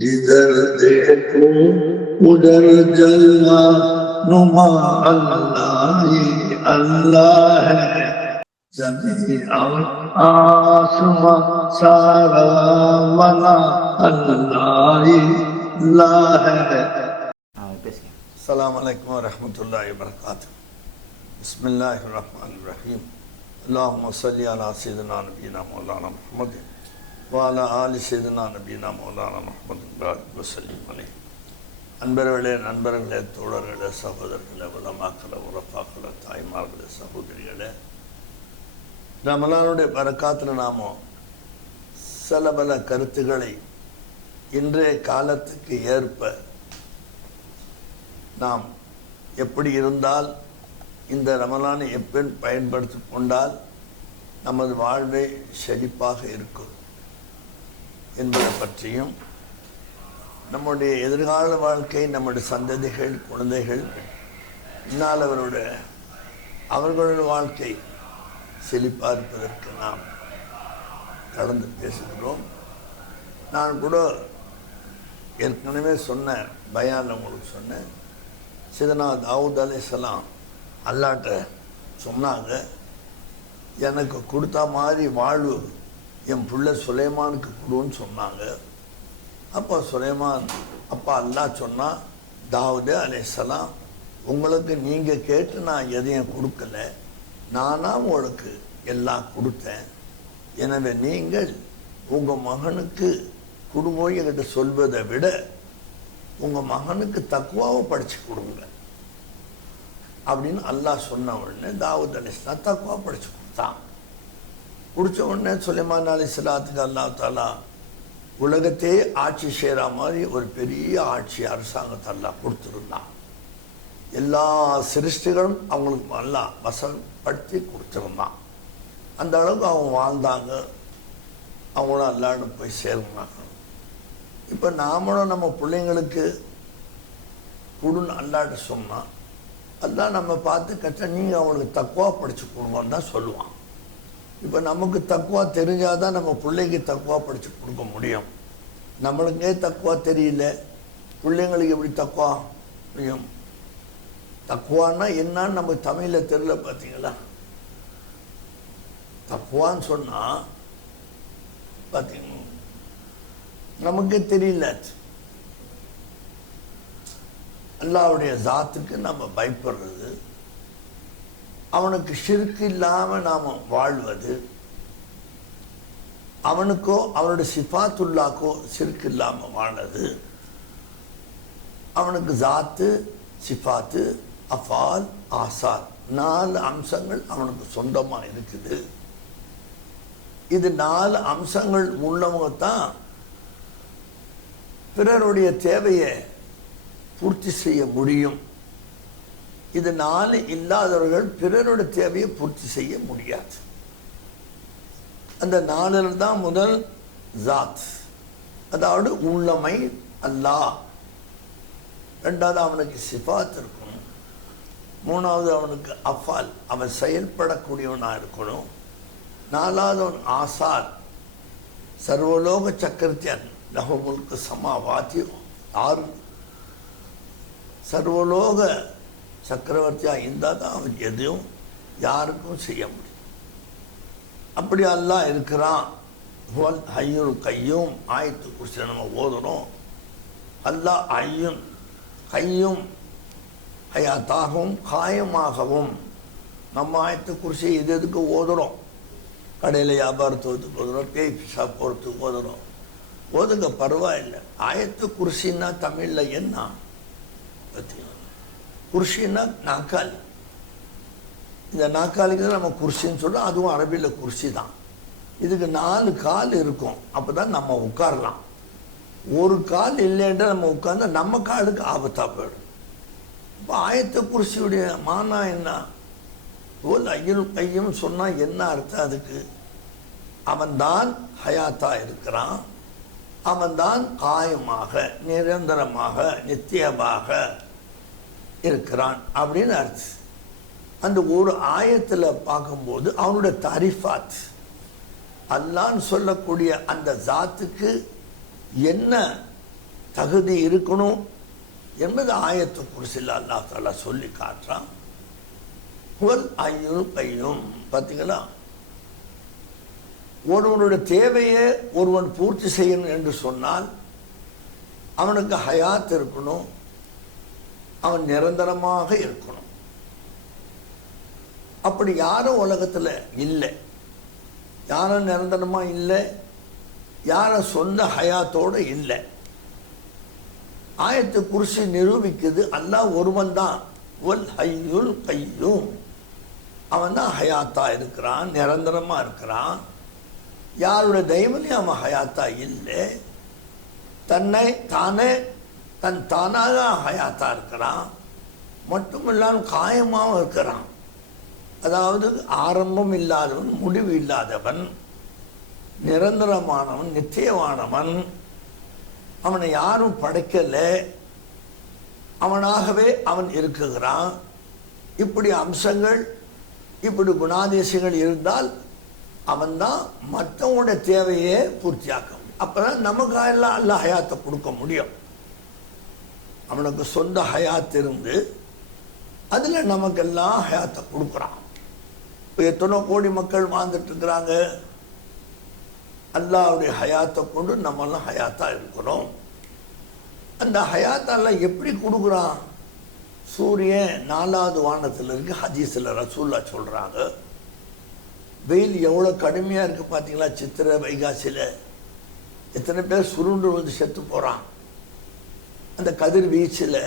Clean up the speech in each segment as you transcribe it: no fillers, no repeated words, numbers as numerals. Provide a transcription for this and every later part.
इधर देखो उधर जलवा नुमा अल्लाह ही अल्लाह है। जमीन और आसमां सारा बना अल्लाह ही अल्लाह है। अस्सलामु अलैकुम वरहमतुल्लाहि वबरकातुहू। बिस्मिल्लाहिर रहमानिर रहीम। अल्लाहुम्मा सल्लि अला सय्यिदिना नबीना मौलाना मुहम्मद व अला आलि सय्यिदिना नबीना मौलाना मुहम्मद व सल्लिम अलैहि। நண்பர்களே, தோழர்களே, சகோதரர்களே, உலமாக்களே, உரஃபாக்களே, தாய்மார்களே, சகோதரிகளே, ரமலானுடைய பரக்காத்தில் நாம சில பல கருத்துக்களை இன்றைய காலத்துக்கு ஏற்ப நாம் எப்படி இருந்தால் இந்த ரமலானை எப்படி பயன்படுத்தி கொண்டால் நமது வாழ்வை செழிப்பாக இருக்கும் என்பதை பற்றியும், நம்முடைய எதிர்கால வாழ்க்கை, நம்முடைய சந்ததிகள், குழந்தைகள், இன்னால் அவர்களுடைய வாழ்க்கை செழிப்பாக இருப்பதற்கு நாம் கலந்து பேசுகிறோம். நான் கூட ஏற்கனவே சொன்ன பயான் உங்களுக்கு சொன்னேன். சையதுனா தாவூத் அலைஹிஸ்ஸலாம் அல்லாஹ்ட்ட சொன்னாங்க, எனக்கு கொடுத்த மாதிரி வாழ்வு என் பிள்ளை சுலைமானுக்கு கொடுன்னு சொன்னாங்க. அப்போ சுலைமான் அல்லாஹ் சொன்னா, தாவூத் அலைஹிஸ்ஸலாம், உங்களுக்கு நீங்கள் கேட்டு நான் எதையும் கொடுக்கல, நானாக உங்களுக்கு எல்லாம் கொடுத்தேன். எனவே நீங்கள் உங்கள் மகனுக்கு கொடும்போய் என்கிட்ட சொல்வதை விட உங்கள் மகனுக்கு தக்குவாவை படித்து கொடுங்க அப்படின்னு அல்லாஹ் சொன்ன உடனே தாவூத் அலைஹிஸ்ஸலாம் தக்குவா படித்து கொடுத்தான். குடித்த உடனே சுலைமான் அலைஹிஸ்ஸலாத்துக்கு அல்லாஹ் தஆலா உலகத்தையே ஆட்சி செய்கிற மாதிரி ஒரு பெரிய ஆட்சி அரசாங்கத்தை அல்லாஹ் கொடுத்துருந்தான். எல்லா சிருஷ்டிகளும் அவங்களுக்கு அல்லாஹ் வசப்படுத்தி கொடுத்துருந்தான். அந்த அளவுக்கு அவங்க வாழ்ந்தாங்க. அவங்களும் அல்லாஹ்விடம் போய் சேர்ந்தாங்க. இப்போ நாமளும் நம்ம பிள்ளைங்களுக்கு கொடுன்னு அல்லாஹ்ட்ட சொன்னால் அல்லாஹ் நம்ம பார்த்து கட்ட நீங்கள் அவங்களுக்கு தக்குவா படித்து கொடுங்கன்னு தான் சொல்லுவான். இப்போ நமக்கு தக்குவா தெரிஞ்சால் தான் நம்ம பிள்ளைக்கு தக்குவா படித்து கொடுக்க முடியும். நம்மளுக்கே தக்குவா தெரியல, பிள்ளைங்களுக்கு எப்படி தக்குவா முடியும்? தக்குவான்னா என்னன்னு நமக்கு தமிழில் தெரியல. பார்த்தீங்களா, தக்குவான்னு சொன்னால் பார்த்தீங்க நமக்கு தெரியல. அல்லாஹ்வுடைய ஜாத்துக்கு நம்ம பயப்படுறது, அவனுக்கு ஷிர்க் இல்லாமல் நாம் வாழ்வது, அவனுக்கோ அவனுடைய சிஃபாத்துல்லாக்கோ ஷிர்க் இல்லாமல் வாழது, அவனுக்கு ஜாத்து, சிஃபாத்து, அஃபால், ஆசார் 4 அம்சங்கள் அவனுக்கு சொந்தமாக இருக்குது. இது 4 அம்சங்கள் உள்ளவங்க தான் பிறருடைய தேவையை பூர்த்தி செய்ய முடியும். இது 4 இல்லாதவர்கள் பிறருடைய தேவையை பூர்த்தி செய்ய முடியாது. அந்த 4 தான் முதல் ஜாத், அதாவது உள்ளமை அல்லாஹ். 2வது அவனுக்கு சிஃபாத் இருக்கணும். 3வது அவனுக்கு அஃபால், அவன் செயல்படக்கூடியவனாக இருக்கணும். 4வது அவன் ஆசார், சர்வலோக சக்கரத்தியன், லஹுமுல்கு சமாவாத்தி 6 சர்வலோக சக்கரவர்த்தியாக இருந்தால் தான் அவன் எதையும் யாருக்கும் செய்ய முடியும். அப்படி அல்லாஹ் இருக்கிறான். ஹுவல் ஹய்யுல் கய்யூம் ஆயத்து குர்சியை நம்ம ஓதுறோம். அல்லாஹ் ஐயும் கையும் ஹயாத்தாகவும் காயமாகவும். நம்ம ஆயத்து குர்சி இது எதுக்கு ஓதுறோம்? கடையில் வியாபாரத்துக்கு ஓதுறோம், பேய் பிசா போகிறதுக்கு ஓதுறோம். ஓதுங்க, பரவாயில்லை. ஆயத்து குர்சின்னா தமிழில் என்ன? பார்த்தீங்களா, குர்சின்னா நாக்காளி. இந்த நாக்காளிக்கு தான் நம்ம குர்சின்னு சொல்கிறோம். அதுவும் அரபியில் குர்சி தான். இதுக்கு 4 கால் இருக்கும். அப்போ தான் நம்ம உட்காரலாம். ஒரு கால் இல்லைன்ற நம்ம உட்கார்ந்தா நம்ம காலுக்கு ஆபத்தாக போயிடும். இப்போ ஆயத்த குர்சியுடைய மானா என்ன? ஓல் ஐயுல் கையும் சொன்னால் என்ன அர்த்தம்? அதுக்கு அவன்தான் ஹயாத்தா இருக்கிறான், அவன்தான் காயமாக நிரந்தரமாக நித்தியமாக இருக்கிறான் அப்படின்னு அர்த்தம். அந்த ஒரு ஆயத்தில் பார்க்கும்போது அவனுடைய தாரிஃபாத், அல்லான்னு சொல்லக்கூடிய அந்த ஜாத்துக்கு என்ன தகுதி இருக்கணும் என்பது ஆயத்து குர்சியில் அல்லாஹ் தஆலா சொல்லி காட்டுறான். ஹுவல் ஹய்யுல் கய்யூம். பார்த்தீங்களா, ஒருவனுடைய தேவையை ஒருவன் பூர்த்தி செய்யணும் என்று சொன்னால் அவனுக்கு ஹயாத் இருக்கணும், அவன் நிரந்தரமாக இருக்கணும். அப்படி யாரும் உலகத்தில் இல்லை, யாரும் நிரந்தரமாக இல்லை, யாரும் சொந்த ஹயாத்தோடு இல்லை. ஆயத்து குர்சி நிரூபிக்குது அல்லாஹ் ஒருவன் தான் வல் ஹய்யுல் கய்யூம். அவன் தான் ஹயாத்தா இருக்கிறான், நிரந்தரமாக இருக்கிறான். யாருடைய தெய்வலையும் அவன் ஹயாத்தா இல்லை, தன் தானாக ஹயாத்தா இருக்கிறான். மட்டும் இல்லாமல் காயமாகவும் இருக்கிறான். அதாவது ஆரம்பம் இல்லாதவன், முடிவு இல்லாதவன், நிரந்தரமானவன், நித்தியமானவன். அவனை யாரும் படைக்கலை, அவனாகவே அவன் இருக்குகிறான். இப்படி அம்சங்கள், இப்படி குணாதிசயங்கள் இருந்தால் அவன்தான் மற்றவனுடைய தேவையை பூர்த்தியாக்க முடியும். அப்போதான் நமக்கு எல்லாம் அல்ல ஹயாத்தை கொடுக்க முடியும். அவனுக்கு சொந்த ஹயாத் இருந்து அதில் நமக்கெல்லாம் ஹயாத்தை கொடுக்குறான். இப்போ எத்தனை கோடி மக்கள் வாழ்ந்துட்டு இருக்கிறாங்க. அல்லாஹ்வுடைய ஹயாத்தை கொண்டு நம்மெல்லாம் ஹயாத்தா இருக்கிறோம். அந்த ஹயாத்தெல்லாம் எப்படி கொடுக்குறான்? சூரியன் 4வது வானத்தில் இருக்கு. ஹதீஸில் ரசூல்லா சொல்கிறாங்க, வெயில் எவ்வளோ கடுமையாக இருக்குது பார்த்தீங்களா? சித்திரை வைகாசியில் எத்தனை பேர் சுருண்டு வந்து செத்து போகிறான் அந்த கதிர் வீச்சில்.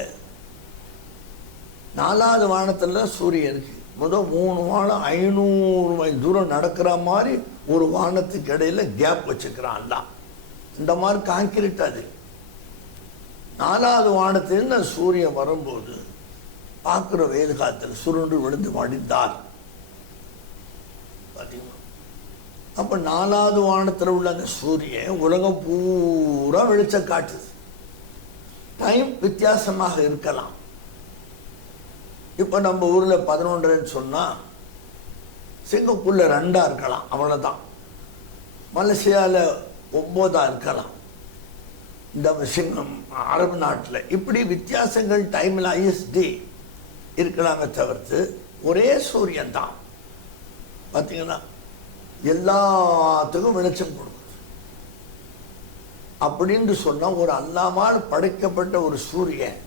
4வது வானத்தில் சூரியன் இருக்குது. முதல் 3 வானம் 500 மைல் தூரம் நடக்கிற மாதிரி ஒரு வானத்துக்கு இடையில கேப் வச்சுக்கிறான்ல. இந்த மாதிரி கான்கிரீட் அது. 4வது வானத்தில் சூரியன் வரும்போது பார்க்குற வெயில் காலத்தில் சுருண்டு விழுந்து மடிந்தார் பார்த்தீங்களா? அப்போ 4வது வானத்தில் உள்ள அந்த சூரியன் உலகம் பூரா வெளிச்சம் காட்டுது. டைம் வித்தியாசமாக இருக்கலாம். இப்போ நம்ம ஊரில் 11ன்னு சொன்னால் சிங்கப்பூரில் 2 இருக்கலாம், அவ்வளோதான். மலேசியாவில் 9 இருக்கலாம், இந்த அரபு நாட்டில். இப்படி வித்தியாசங்கள் டைமில் ஐஎஸ்டி இருக்கலாமே தவிர்த்து ஒரே சூரியன் தான். பார்த்தீங்கன்னா எல்லாத்துக்கும் வெளிச்சம் கொடுக்குது. அப்படின்னு சொன்னால் ஒரு அல்லாஹ்வால் படைக்கப்பட்ட ஒரு சூரியன்,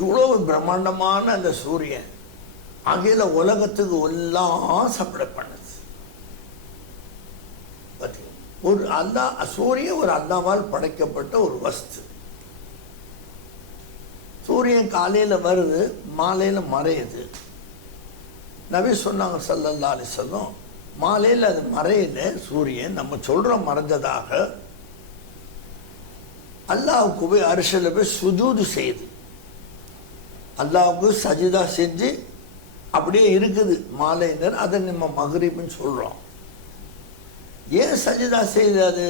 இவ்வளோ பிரம்மாண்டமான அந்த சூரியன் அகில உலகத்துக்கு எல்லாம் சப்ளை பண்ணுது. பார்த்தீங்கன்னா ஒரு சூரியன் ஒரு அல்லாஹ்வால் படைக்கப்பட்ட ஒரு வஸ்து. சூரியன் காலையில் வருது, மாலையில் மறையுது. நபி சொன்னாங்க ஸல்லல்லாஹு அலைஹி வஸல்லம், மாலையில் அது மறையில சூரியன் நம்ம சொல்கிறோம் மறைஞ்சதாக. அல்லாஹ்வுக்கு போய் அரிசியில் போய் சுஜூது செய்யுது. அல்லாஹ்வுக்கு சஜிதா செஞ்சு அப்படியே இருக்குது மாலை நேரம். அதை நம்ம மக்ரிப்னு சொல்கிறோம். ஏன் சஜிதா செய்யுது? அது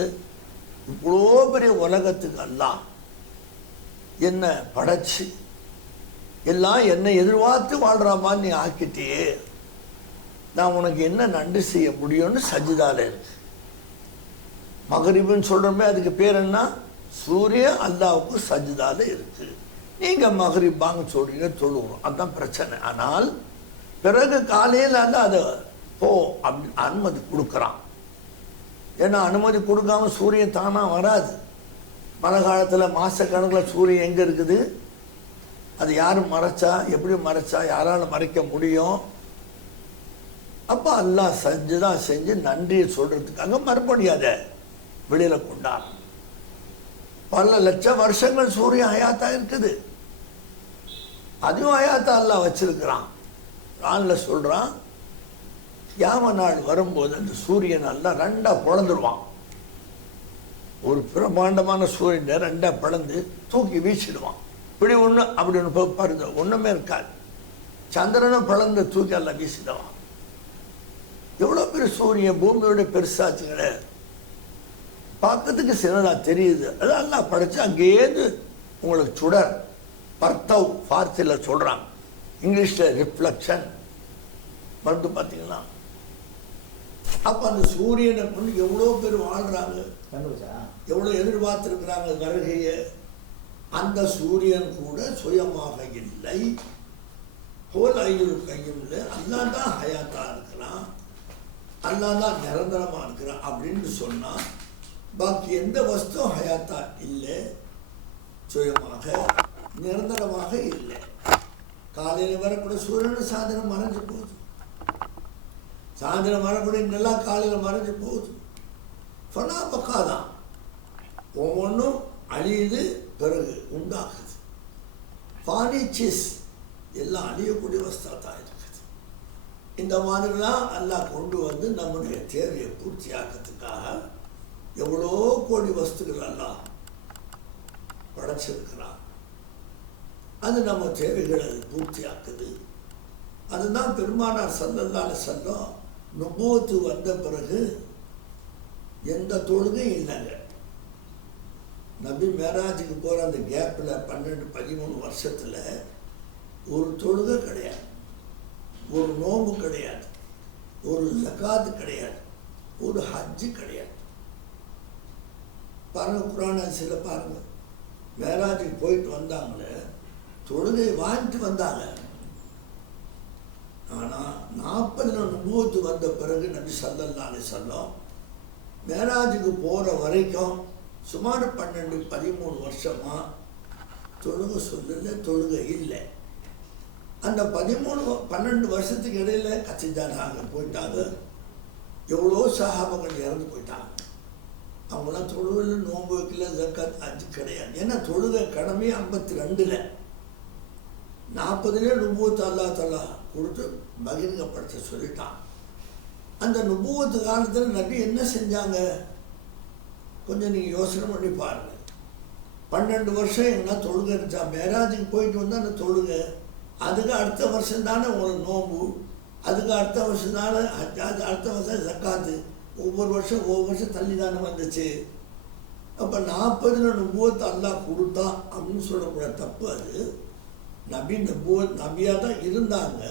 இவ்வளோ பெரிய உலகத்துக்கு அல்லாஹ் என்ன படைச்சு எல்லாம் என்னை எதிர்பார்த்து வாழ்கிற மாதிரி நீ ஆக்கிட்டியே, நான் உனக்கு என்ன நன்றி செய்ய முடியும்னு சஜிதால இருக்கு. மகரிபுன்னு சொல்கிறோமே, அதுக்கு பேர் என்ன? சூரியன் அல்லாஹ்வுக்கு சஜிதால இருக்கு. நீங்கள் மகரிப் வாங்க சொல்கிறீங்க, தொழுகிறோம், அதுதான் பிரச்சனை. ஆனால் பிறகு காலையில் அதை அப்படி அனுமதி கொடுக்குறான். ஏன்னா அனுமதி கொடுக்காம சூரியன் தானாக வராது. மழை காலத்தில் மாதக்கணக்கில் சூரியன் எங்கே இருக்குது? அது யாரும் மறைச்சா, எப்படி மறைச்சா, யாரால் மறைக்க முடியும்? அப்போ அல்லாஹ் சஜிதா செஞ்சு நன்றியை சொல்கிறதுக்காக மறுபடியும் அதை வெளியில் கொண்டான். பல லட்சம் வருஷங்கள் சூரியன் ஹயாத்தா இருக்குது. அதுவும் ஹயாத்தா அல்லாஹ் வச்சிருக்கிறான். நாளில் சொல்கிறான், கியாம நாள் வரும்போது அந்த சூரியன் எல்லாம் 2 பிளந்துடுவான். ஒரு பிரம்மாண்டமான சூரியனை 2 பிளந்து தூக்கி வீசிடுவான். இப்படி ஒன்று அப்படி ஒன்று பாருங்க, ஒன்றுமே இருக்காது. சந்திரனும் பிளந்து தூக்கி எல்லாம் வீசிடுவான். எவ்வளோ பெரிய சூரியன், பூமியோட பெருசாச்சுங்களே, பார்க்கறதுக்கு சின்னதாக தெரியுது. அதெல்லாம் படைச்சு அங்கேருந்து உங்களுக்கு சுடர் பர்த்தவ் ஃபார்சியில் சொல்கிறாங்க, இங்கிலீஷில் ரிஃப்ளெக்ஷன் வந்து பார்த்தீங்கன்னா. அப்போ அந்த சூரியனை கொண்டு எவ்வளோ பேர் வாழ்கிறாங்க, எவ்வளோ எதிர்பார்த்துருக்குறாங்க வருகையை. அந்த சூரியன் கூட சுயமாக இல்லை. ஹுவல் ஹய்யுல் கய்யூம்ல அல்லாஹ் தான் ஹயாத்தா இருக்கிறான், அல்லாஹ் தான் நிரந்தரமாக இருக்கிறான் அப்படின்னு சொன்னால் பாக்கி எந்த வஸ்துவும் ஹயாத்தா இல்லை, சுயமாக நிரந்தரமாக இல்லை. காலையில் வரக்கூடிய சூரியன் சாயந்தரம் மறைஞ்சு போகுது, சாயந்தரம் வரக்கூடிய நல்லா காலையில் மறைஞ்சு போகுது. ஃபனா பக்காதான் ஒவ்வொன்றும் அழியுது, பிறகு உண்டாக்குது. ஃபானி சிஸ் எல்லாம் அழியக்கூடிய வஸ்தா தான் இருக்குது. இந்த மாதிரிலாம் அல்லாஹ் கொண்டு வந்து நம்முடைய தேவையை பூர்த்தியாக்கிறதுக்காக எவ்வளோ கோடி வஸ்துக்கள் எல்லாம் படைச்சிருக்கிறான். அது நம்ம தேவைகளை அது பூர்த்தியாக்குது. அதுதான் பெருமானார் ஸல்லல்லாஹு அலைஹி வஸல்லம் நுபுவத்து வந்த பிறகு எந்த தொழுகையும் இல்லைங்க. நபி மேராஜுக்கு போகிற அந்த கேப்பில் 12-13 வருஷத்தில் ஒரு தொழுகை கிடையாது, ஒரு நோன்பு கிடையாது, ஒரு ஜகாத்து கிடையாது, ஒரு ஹஜ்ஜு கிடையாது. பாருங்க, குர்ஆன் சில பாருங்க, மேராஜுக்கு போயிட்டு வந்தாங்களே, தொழுகை வாங்கிட்டு வந்தாங்க. ஆனால் 40 நுபுவத்து வந்த பிறகு நபி ஸல்லல்லாஹு அலைஹி வஸல்லம் மேராஜுக்கு போகிற வரைக்கும் சுமார் 12-13 வருஷமாக தொழுகை சொல்லலை, தொழுகை இல்லை. அந்த 12 வருஷத்துக்கு இடையில கச்சிதானாக போயிட்டாங்க. எவ்வளோ சஹாபாக்கள் இறந்து போயிட்டாங்க. அவங்களாம் தொழுகையில் நோன்பு வைக்கல, ஜக்காத் ஹஜ் கிடையாது. ஏன்னா தொழுகை கடமை 52ல் 40லே நுபுவத்து அல்லாஹ் தஆலா கொடுத்து பகிரங்கப்படுத்த சொல்லிட்டான். அந்த நுபுவத்து காலத்தில் நபி என்ன செஞ்சாங்க கொஞ்சம் நீங்கள் யோசனை பண்ணி பாருங்க. 12 வருஷம் என்ன தொழுகை இருந்துச்சா? மேராஜுக்கு போயிட்டு வந்தால் அந்த தொழுகை, அதுக்கு அடுத்த வருஷம் தானே உங்களுக்கு நோம்பு, அதுக்கு அடுத்த வருஷம் தானே அடுத்த வருஷம் ஜக்காத்து, ஒவ்வொரு வருஷம் தள்ளி தானே வந்துச்சு. அப்போ 40 நுபுவத்து அல்லாஹ் கொடுத்தா அப்படின்னு சொல்லக்கூடாது, தப்பு. அது நபி நபியாக தான் இருந்தாங்க.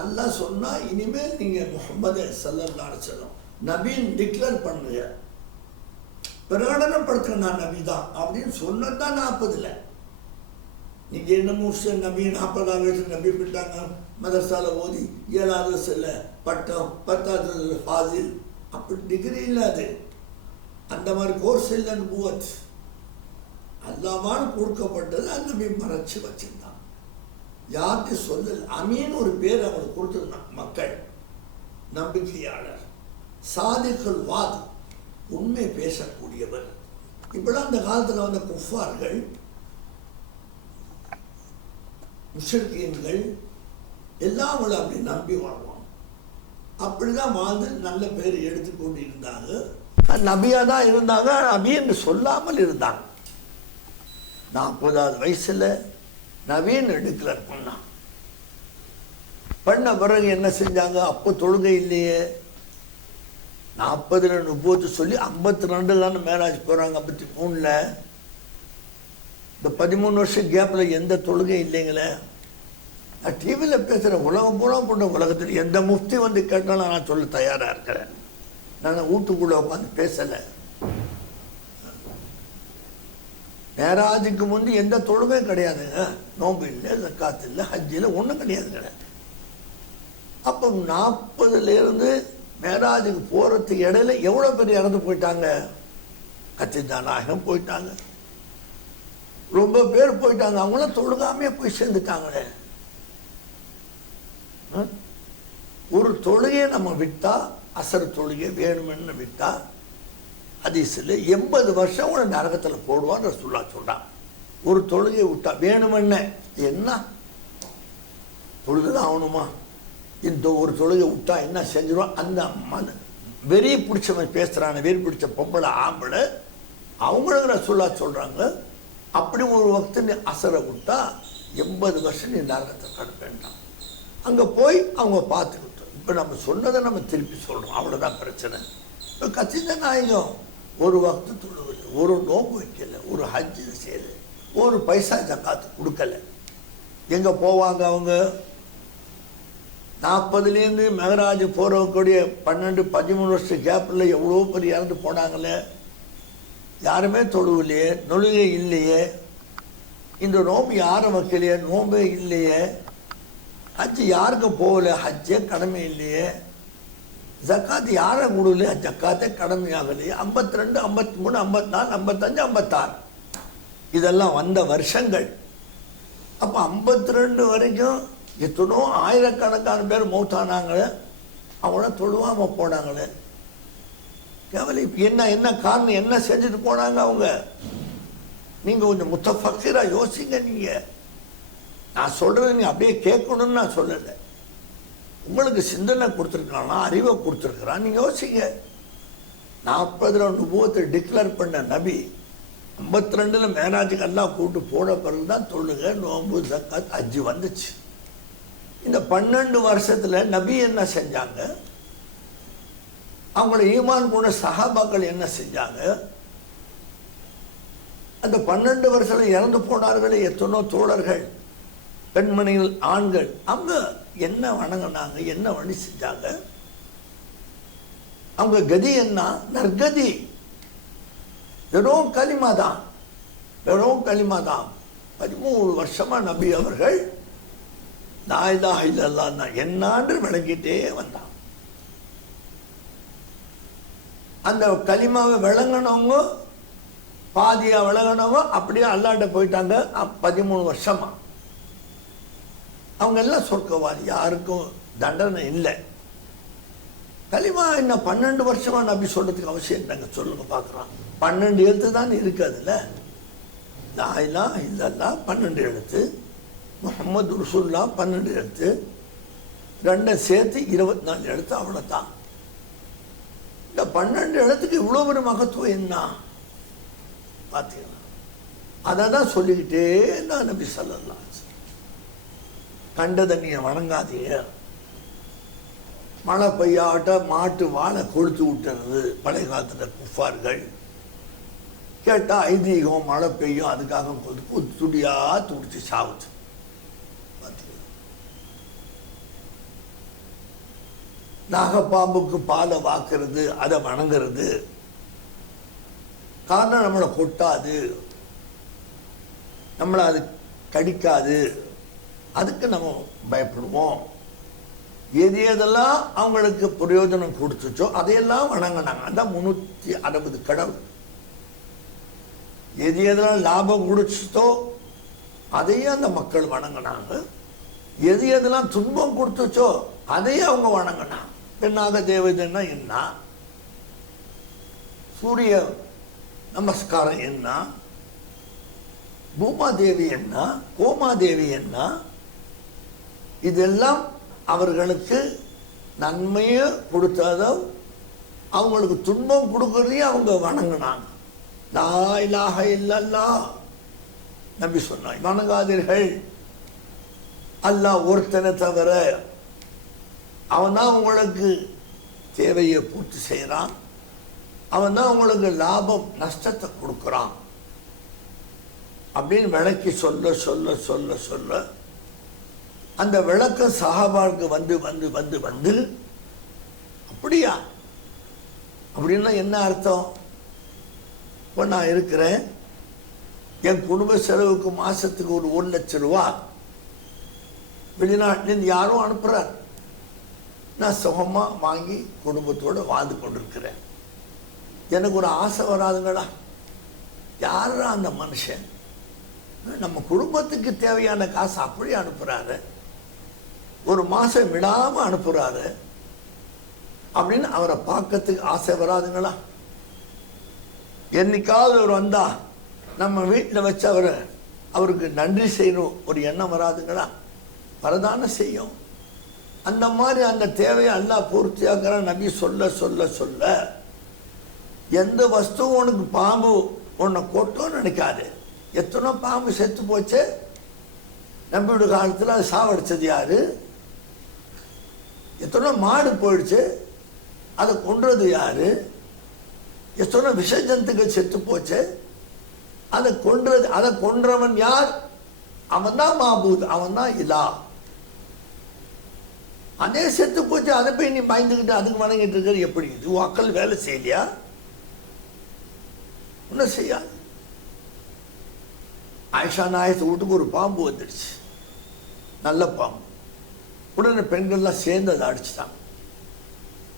அல்லாஹ் சொன்னால் இனிமேல் நீங்கள் முஹம்மது ஸல்லல்லாஹு அலைஹி வஸல்லம் நபின்னு டிக்ளேர் பண்ணுங்க, பிரகடனப்படுத்துகிற நான் நபி தான் அப்படின்னு சொன்னது தான் 40ல். நீங்கள் என்ன முடிச்ச நபி 40ஆவது வயசு நபி விட்டாங்க, மதரசாவில் ஓதி 7வது வயசில் பட்டம், 10வது வயசில் ஃபாசில், அப்படி டிகிரி இல்லை. அது அந்த மாதிரி கோர்ஸ் இல்லை. நுபுவத் அல்லாஹ்வால் கொடுக்கப்பட்டது. அந்த நபி மறைச்சு வச்சிருந்தான், யார்கிட்ட சொல்லல. அமீன் ஒரு பேர் அவங்களுக்கு கொடுத்துருந்தான். மக்கள் நம்பிக்கையாளர், சாதிக்குல் வாத், உண்மை பேசக்கூடியவர். இப்படிலாம் அந்த காலத்தில் வந்த குஃபார்கள், முஷ்ரிக்கீன்கள் எல்லாம் அவங்களை அப்படி நம்பி வாழ்வாங்க. அப்படிதான் வாழ்ந்து நல்ல பேர் எடுத்துக்கொண்டு இருந்தாங்க. நபியாக தான் இருந்தாங்க, நபி என்று சொல்லாமல் இருந்தாங்க. 40வது வயசில் நவீன் டிக்ளேர் பண்ணான். பண்ண பிறகு என்ன செஞ்சாங்க? அப்போ தொழுகை இல்லையே. 40 நுபுவத்து சொல்லி 52 மேராஜ் போகிறாங்க. 53ல் இந்த 13 வருஷம் கேப்பில் எந்த தொழுகை இல்லைங்களே. நான் டிவியில் பேசுகிறேன், உலகம் பூரா போட்ட உலகத்தில் எந்த முஃப்தி வந்து கேட்டாலும் நான் சொல்ல தயாராக இருக்கிறேன். நான் வீட்டுக்குள்ளே உட்காந்து பேசலை. மேராஜுக்கு முந்தி எந்த தொழுகையும் கிடையாதுங்க. நோம்பு இல்லை, ஜக்காத்து இல்லை, ஹஜ்ஜில் ஒன்றும் கிடையாதுங்க. அப்போ 40லேருந்து மேராஜுக்கு போகிறதுக்கு இடையில எவ்வளோ பேர் இறந்து போயிட்டாங்க? கச்சிதானாகம் போயிட்டாங்க, ரொம்ப பேர் போயிட்டாங்க. அவங்களாம் தொழுகாமையே போய் சேர்ந்துட்டாங்களே. ஒரு தொழுகையை நம்ம விட்டால், அசர் தொழுகை வேணுமென்னு விட்டால், ஹதீஸில் 80 வருஷம் கூட நரகத்தில் போடுவான்னு ரசூலுல்லாஹ் சொல்கிறான். ஒரு தொழுகையை விட்டா வேணுமென்ன என்ன தொழுதுதான் ஆகணுமா? இந்த ஒரு தொழுகை விட்டா என்ன செஞ்சிருவான்? அந்த வெறி பிடிச்சவன் பேசுகிறான, வெறி பிடிச்ச பொம்பளை ஆம்பளை, அவங்களுக்கு ரசூலுல்லாஹ் சொல்கிறாங்க, அப்படி ஒரு வக்து அசரை விட்டா 80 வருஷம் நீ நரகத்தை கடப்பேன்டான். அங்கே போய் அவங்க பார்த்துக்கிட்டோம். இப்போ நம்ம சொன்னதை நம்ம திருப்பி சொல்கிறோம், அவ்வளோதான் பிரச்சனை. இப்போ கச்சிதானாகம் ஒரு வக்து தொழுவில்லை, ஒரு நோம்பு வைக்கலை, ஒரு ஹஜ்ஜு செய்யலை, ஒரு பைசா ஜக்காத்து கொடுக்கலை. எங்கே போவாங்க அவங்க? 40லேருந்து மெஹராஜ் போகிறக்கூடிய 12-13 வருஷம் கேப்பில் எவ்வளோ பேர் இறந்து போனாங்களே. யாருமே தொழுவில்லையே, நொழுகை இல்லையே. இந்த நோம்பு யாரும் வைக்கலையே, நோம்பே இல்லையே, ஹஜ்ஜு யாருக்கும் போகல, ஹஜ்ஜே கடமை இல்லையே, ஜக்காத்து யாரை கொடுக்கலையே, ஜக்காத்தே கடமையாகலையே, 52, 53, 54, 55, 56 இதெல்லாம் வந்த வருஷங்கள். அப்போ 52 வரைக்கும் எத்தனோ ஆயிரக்கணக்கான பேர் மௌத்தானாங்களே, அவங்கள தொழுவாமல் போனாங்களே. கேவலம் இப்போ என்ன காரணம், என்ன செஞ்சுட்டு போனாங்க அவங்க? நீங்கள் கொஞ்சம் முத்தஃபக்கிராக யோசிங்க. நீங்கள் நான் சொல்கிறது நீ அப்படியே கேட்கணும்னு நான் சொல்லலை. உங்களுக்கு சிந்தனை கொடுத்துருக்கானா, அறிவை கொடுத்துருக்குறான், நீங்கள் யோசிங்க. 40 நுபுவத்தை டிக்ளேர் பண்ண நபி 52 மேராஜுக்கு எல்லாம் கூட்டு போன பிறகு தான் தொழுகை, நோம்பு, ஜக்காத், ஹஜ்ஜு வந்துச்சு. இந்த 12 வருஷத்துல நபி என்ன செஞ்சாங்க, அவங்கள ஈமான் கொண்ட சஹாபாக்கள் என்ன செஞ்சாங்க, அந்த 12 வருஷத்துல இறந்து போனார்களே எத்தனோ தோழர்கள், பெண்மணிகள், ஆண்கள், அவங்க என்ன வணங்கினாங்க, என்ன வழி செஞ்சாங்க, அவங்க கதி என்ன, நற்கதி. வெறும் களிமா தான், வெறும் களிமா தான். 13 வருஷமா நபி அவர்கள் லா இலாஹ இல்லல்லாஹ் என்னான்று விளங்கிட்டே வந்தான். அந்த களிமாவை விளங்கினவங்க, பாதியா விளங்கினவங்க அப்படியே அல்லாட்ட போயிட்டாங்க. 13 வருஷமா அவங்க எல்லாம் சொர்க்கவாதி, யாருக்கும் தண்டனை இல்லை. களிமா என்ன 12 வருஷமா நபி சொல்றதுக்கு அவசியம் என்னங்க சொல்லுங்க பார்க்கலாம். 12 எழுத்து தான் இருக்கு அதுல. லா இலாஹ இல்லல்லாஹ் 12 எழுத்து, முஹம்மது ரசூலுல்லாஹ் 12 எழுத்து, 2 சேர்த்து 24 எழுத்து, அவ்வளோதான். இந்த 12 எழுத்துக்கு இவ்வளோ ஒரு மகத்துவம் என்ன பார்த்தீங்களா? அதை தான் சொல்லிக்கிட்டே தான் நபி ஸல்லல்லாஹு அலைஹி வஸல்லம். கண்டதை நீங்க வணங்காதீங்க. மழை பெய்யாட்ட மாட்டு வாழை கொளுத்து விட்டுறது பழைய காலத்தில் குஃபார்கள். கேட்டால் ஐதீகம், மழை பெய்யும் அதுக்காக துடியா துடிச்சு சாவுச்சு. நாகப்பாம்புக்கு பாலை வாக்குறது, அதை வணங்குறது. காரணம் நம்மளை கொட்டாது, நம்மளை அது கடிக்காது, அதுக்கு நம்ம பயப்படுவோம். எது எதெல்லாம் அவங்களுக்கு பிரயோஜனம் கொடுத்துச்சோ அதையெல்லாம் வணங்கினாங்க. அதான் 360 கடவுள். எது எதெல்லாம் லாபம் கொடுத்தோ அதையே அந்த மக்கள் வணங்கினாங்க. எது எதெல்லாம் துன்பம் கொடுத்துச்சோ அதையே அவங்க வணங்கினாங்க. பெண்ணாக தேவதைன்னா என்ன, சூரிய நமஸ்காரம் என்ன, பூமாதேவி என்ன, கோமாதேவி என்ன, இதெல்லாம் அவர்களுக்கு நன்மையை கொடுத்ததோ அவங்களுக்கு துன்பம் கொடுக்கறதையும் அவங்க வணங்கினாங்க. லா இலாஹ இல்லல்லாஹ் நபி சொன்னாங்க, வணங்காதீர்கள் அல்லாஹ் ஒருத்தனை தவிர. அவன் தான் உங்களுக்கு தேவையை பூர்த்தி செய்கிறான், அவன் தான் உங்களுக்கு லாபம் நஷ்டத்தை கொடுக்குறான் அப்படின்னு விளக்கி சொல்ல சொல்ல சொல்ல சொல்ல அந்த விளக்கம் சஹாபாவுக்கு வந்து வந்து வந்து வந்து அப்படியா அப்படின்னா என்ன அர்த்தம்? இப்போ நான் இருக்கிறேன், என் குடும்ப செலவுக்கு மாசத்துக்கு ஒரு 1 லட்சம் ரூபா வெளிநாட்டிலேருந்து யாரும் அனுப்புகிறார். நான் சுகமாக வாங்கி குடும்பத்தோடு வாழ்ந்து கொண்டிருக்கிறேன். எனக்கு ஒரு ஆசை வராதுங்களா? யாரா அந்த மனுஷன் நம்ம குடும்பத்துக்கு தேவையான காசு அப்படியே அனுப்புகிறாரு, ஒரு மாதம் விடாமல் அனுப்புகிறாரு அப்படின்னு அவரை பார்க்கறதுக்கு ஆசை வராதுங்களா? என்னைக்காவது அவர் வந்தா நம்ம வீட்டில் வச்சு அவருக்கு நன்றி செய்யணும் ஒரு எண்ணம் வராதுங்களா? வரதானே செய்யும். அந்த மாதிரி அந்த தேவையை அல்லாஹ் பூர்த்தியாக்கிற நபி சொல்ல சொல்ல சொல்ல எந்த வஸ்துவும் உனக்கு பாம்பு உன்னை கொட்டோன்னு நினைக்காது. எத்தனோ பாம்பு செத்து போச்சு நம்பியோட காலத்தில், அது சாவடிச்சது யாரு? எத்தனோ மாடு போயிடுச்சு, அதை கொன்றது யாரு? எத்தனோ விஷ ஜந்துக்கள் செத்து போச்சு, அதை கொன்றவன் யார்? அவன் தான் மாபூத், அவன் தான் இலா. அதே செத்து போச்சு, அதை போய் நீ பயந்துக்கிட்டு அதுக்கு வணங்கிட்டு இருக்கிற எப்படி? இது அக்கல் வேலை செய்யலையா? ஒன்றும் செய்யாது. ஆயிஷா நாயகத்து வீட்டுக்கு ஒரு பாம்பு வந்துடுச்சு, நல்ல பாம்பு. உடனே பெண்கள்லாம் சேர்ந்து அதை அடிச்சுட்டாங்க.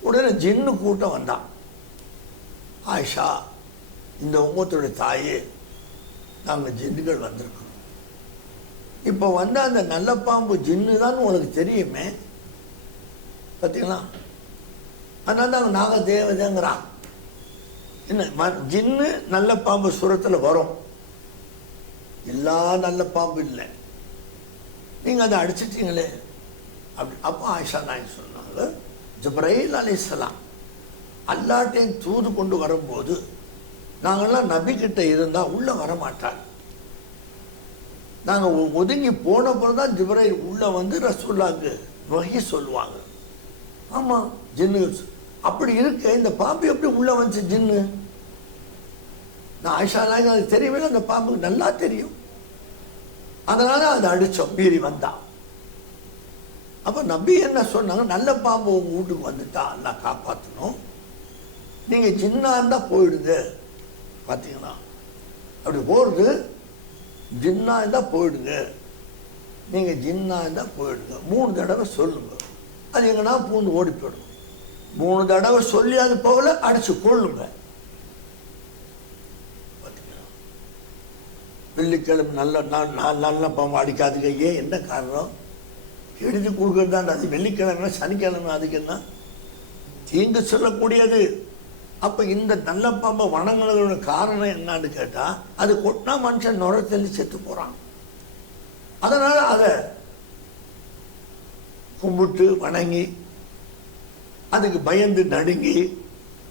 உடனே ஜின்னு கூட்டம் வந்தான். ஆயிஷா, இந்த உம்மத்துடைய தாயே, நாங்கள் ஜின்னுகள் வந்திருக்கோம். இப்போ வந்து அந்த நல்ல பாம்பு ஜின்னு தான் உங்களுக்கு தெரியுமே, பார்த்தீங்களா? அதனால தான் நாங்கள் தேவதைங்கிறான். என்ன ஜின்னு நல்ல பாம்பு சுரத்தில் வரும், எல்லா நல்ல பாம்பு இல்லை, நீங்கள் அதை அடிச்சிட்டீங்களே அப்படி. அப்போ ஆயிஷா நாயகி சொன்னாங்க, ஜிப்ரைல் அலைஹிஸ்ஸலாம் அல்லாட்டையும் தூது கொண்டு வரும்போது நாங்கள்லாம் நபிக்கிட்ட இருந்தால் உள்ளே வரமாட்டாங்க. நாங்கள் ஒதுங்கி போன பிறகு தான் ஜிப்ரைல் உள்ளே வந்து ரசூலுல்லாஹ்க்கு வஹி சொல்லுவாங்க. ஆமாம், ஜின்னு அப்படி இருக்க இந்த பாம்பு எப்படி உள்ளே வந்துச்சு ஜின்னு? நான் ஆயிஷா நாயகி அது தெரியவே, அந்த பாம்புக்கு நல்லா தெரியும். அதனால அதை அடித்தோம், மீறி வந்தா. அப்போ நபி என்ன சொன்னாங்க, நல்ல பாம்பு உங்கள் வீட்டுக்கு வந்துட்டா எல்லாம் காப்பாற்றணும், நீங்கள் ஜின்னா இருந்தால் போயிடுங்க. பார்த்தீங்களா, அப்படி போகிறது, ஜின்னா இருந்தால் போயிடுங்க, நீங்கள் ஜின்னா இருந்தால் போயிடுங்க. 3 தடவை சொல்லுங்க, அது எங்கன்னா பூந்து ஓடி போயிடும். 3 தடவை சொல்லி அது போகல, அடிச்சு கொள்ளுங்க. பார்த்தீங்களா, வெள்ளிக்கிழமை நல்ல பாம்பு அடிக்காதுங்க. ஏன், என்ன காரணம்? எழுதி கொடுக்கறது தான். அது வெள்ளிக்கிழமை சனிக்கிழமை, அதுக்கு என்ன தீங்கு சொல்லக்கூடியது. அப்போ இந்த நல்ல பாம்பை வணங்குறதோட காரணம் என்னன்னு கேட்டால், அது கொட்டினா மனுஷன் நுர தள்ளி செத்து போகிறான். அதனால் அதை கும்பிட்டு வணங்கி அதுக்கு பயந்து நடுங்கி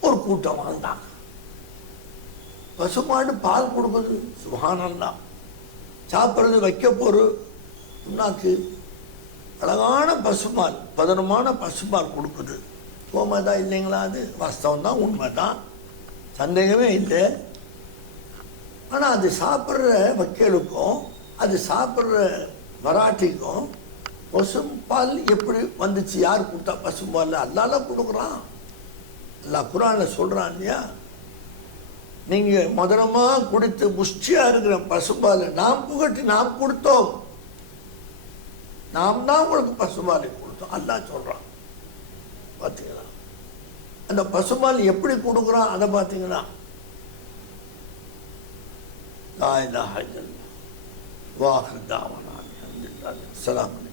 ஒரு கூட்டம் வாழ்ந்தாங்க. பசுமாடு பால் கொடுக்குது, சுப்ஹானல்லாஹ். சாப்பிட்றது வைக்க போகிற உன்னாக்கு அழகான பசுமால், பதனமான பசுமால் கொடுக்குது. கோமாதான் இல்லைங்களா? அது வாஸ்தவம் தான், உண்மை தான், சந்தேகமே இல்லை. ஆனால் அது சாப்பிட்ற வக்கீலுக்கும் அது சாப்பிட்ற வராட்டிக்கும் பசும்பால் எப்படி வந்துச்சு, யார் கொடுத்தா பசும்பால்? அல்லாஹ் கொடுக்குறான். அல்லாஹ் குர்ஆன்ல சொல்கிறான் இல்லையா, நீங்கள் முதலமாக குடித்து புஷ்டியாக இருக்கிற பசும்பால் நாம் புகட்டி நாம் கொடுத்தோம், நாம் தான் உங்களுக்கு பசும்பாலை கொடுத்தோம், அல்லாஹ் சொல்கிறான். பார்த்தீங்களா, அந்த பசும்பால் எப்படி கொடுக்குறான் அதை பார்த்தீங்கன்னா, லா இலாஹா இல்லல்லாஹ் வ ஆகிரு தாவானா அல்ஹம்துலில்லாஹ். அஸ்ஸலாமு